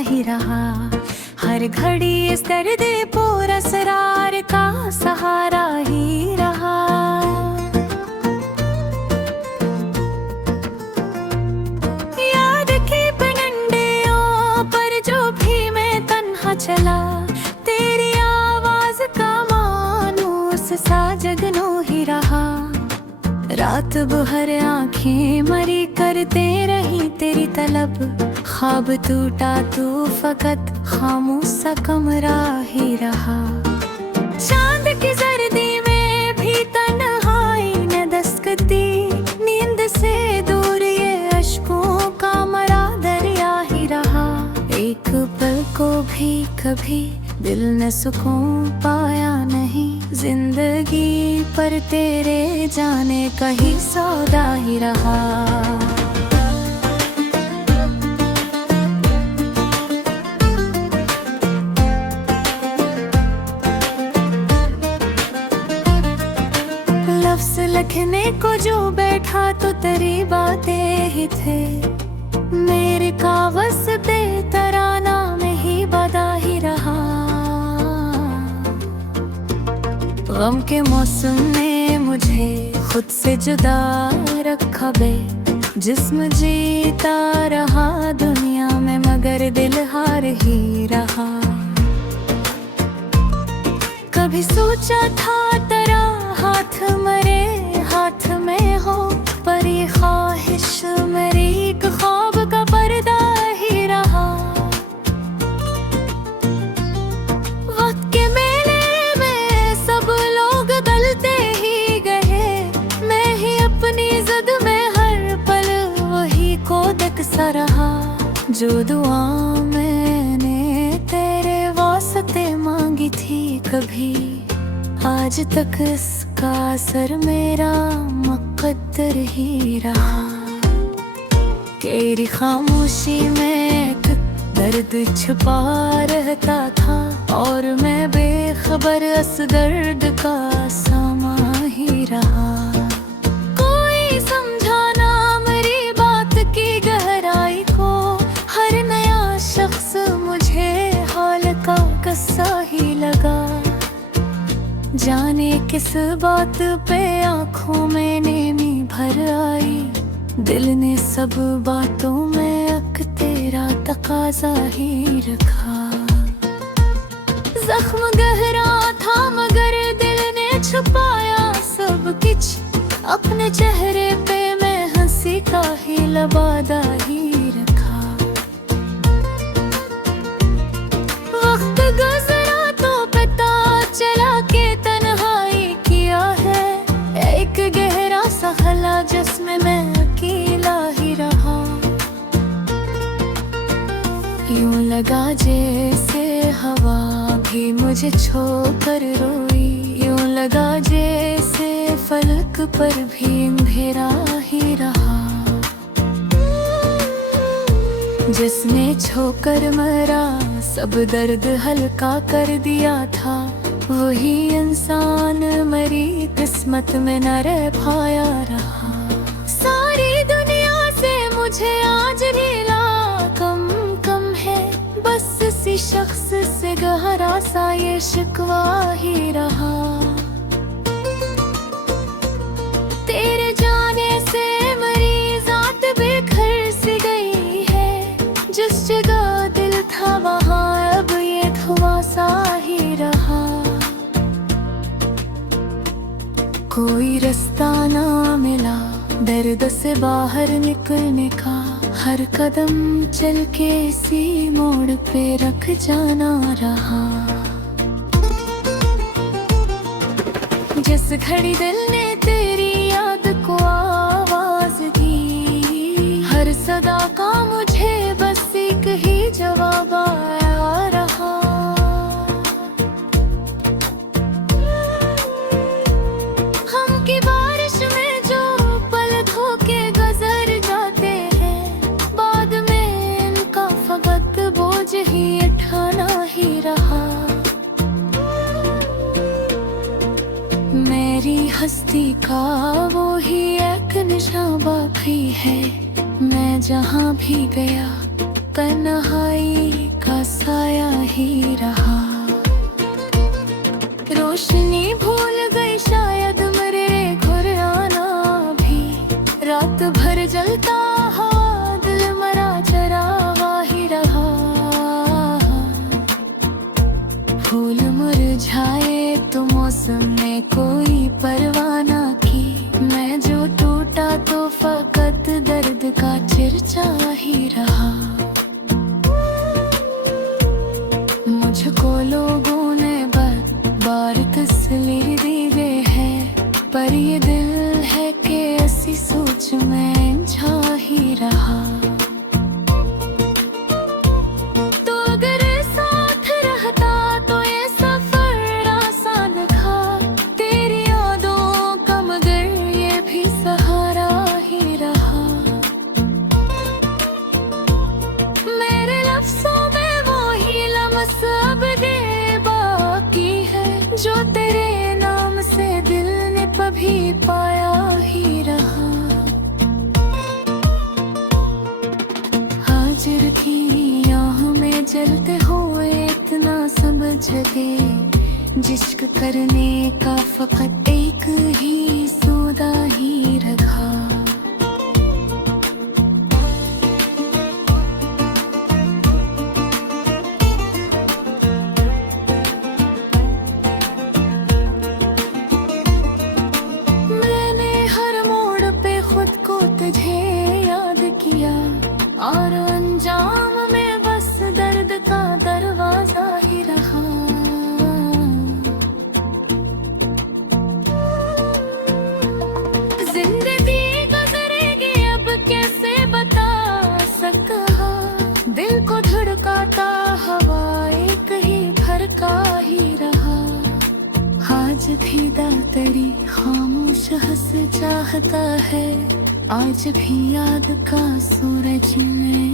ही रहा। हर घड़ी इस दर्द पूर असरार का सहारा ही रहा। याद की पनंडियों पर जो भी मैं तन्हा चला, तेरी आवाज का मानूस सा जगनू ही रहा। रात भर आंखें मरी करते रही तेरी तलब, ख्वाब टूटा तू फकत खामोश सा कमरा ही रहा। चांद की जर्दी में भी तन्हाई ने दस्तक दी, नींद से दूर ये अश्कों का मरा दरिया ही रहा। एक पल को भी कभी दिल ने सुकून पाया नहीं, जिंदगी पर तेरे जाने का ही सौदा ही रहा। लफ्ज़ लिखने को जो बैठा तो तेरी बातें ही थे, मेरे कागज़ पे तराना में ही बदा ही रहा। गम के मौसम ने मुझे खुद से जुदा रखा बे, जिस्म जीता रहा दुनिया में मगर दिल हार ही रहा। कभी सोचा था तेरा हाथ मेरे हाथ में हो, पर ये ख्वाहिश मेरी एक ख्वाब का पर्दा ही रहा। वक्त के मेले में सब लोग गलते ही गए, मैं ही अपनी जिद में हर पल वही कोदक सा रहा। जो दुआ मैंने तेरे वास्ते मांगी थी कभी, आज तक इसका असर मेरा मुक़द्दर ही रहा। तेरी खामोशी में एक दर्द छुपा रहता था, और मैं बेखबर इस दर्द का सामा ही रहा। कोई समझाना मेरी बात की गहराई को, हर नया शख्स मुझे हाल का किस्सा ही लगा। जाने किस बात पे आँखों में नेमी भर आई, दिल ने सब बातों में अक तेरा तकाजा ही रखा। जख्म गहरा था मगर दिल ने छुपाया सब कुछ, अपने चेहरे पे मैं हंसी का ही लबादा ही रखा। वक्त गुजरा तो पता चला के तन्हाई किया है, एक गहरा सा खला जिसमें मैं अकेला ही रहा। यूं लगा जैसे हवा भी मुझे छोकर रोई, यूं लगा जैसे फलक पर भी अंधेरा ही रहा। जिसने छोकर मरा सब दर्द हल्का कर दिया था, वही इंसान मरी किस्मत में न रह पाया रहा। सारी दुनिया से मुझे आज रीला कम कम है, बस इसी शख्स से गहरा सा ये शिकवा ही रहा। तेरे जाने से मेरी जात बेघर सी गई है, जिस जगह दिल था वहाँ अब ये धुआं सा ही रहा। कोई रास्ता ना मिला दर्द से बाहर निकलने का, हर कदम चल के इसी मोड़ पे रख जाना रहा। जिस घड़ी दिल ने तेरी याद को आवाज दी, हर सदा का मुझे बस एक ही जवाब आया रहा। हम की बारिश में जो पल धोके गुजर जाते हैं, बाद में इनका फकत बोझ ही उठाना ही रहा। मेरी हस्ती का वो ही एक निशान बाकी है, मैं जहाँ भी गया तन्हाई मुझको लोगों ने बार तस्वीर दी है, पर ये दिल है कि ऐसी सोच में जा ही रहा। तो अगर साथ रहता तो ये सफर आसान था, तेरी यादों का मगर ये भी सहारा ही रहा। मेरे लफ्ज़ों में वो ही लम्स अब दे बाकी है, जो तेरे नाम से दिल ने कभी पाया ही रहा। हाजिर की आह में जलते हुए इतना समझ गए, जिश्क करने का फकत एक ही सौदा ही रखा। तुझे याद किया और अंजाम में बस दर्द का दरवाजा ही रहा। जिंदगी गुजरेगी अब कैसे बता सका, दिल को धड़काता हवा एक ही फरका ही रहा। आज भी दातरी खामोश हंस चाहता है, आज भी याद का सूरज में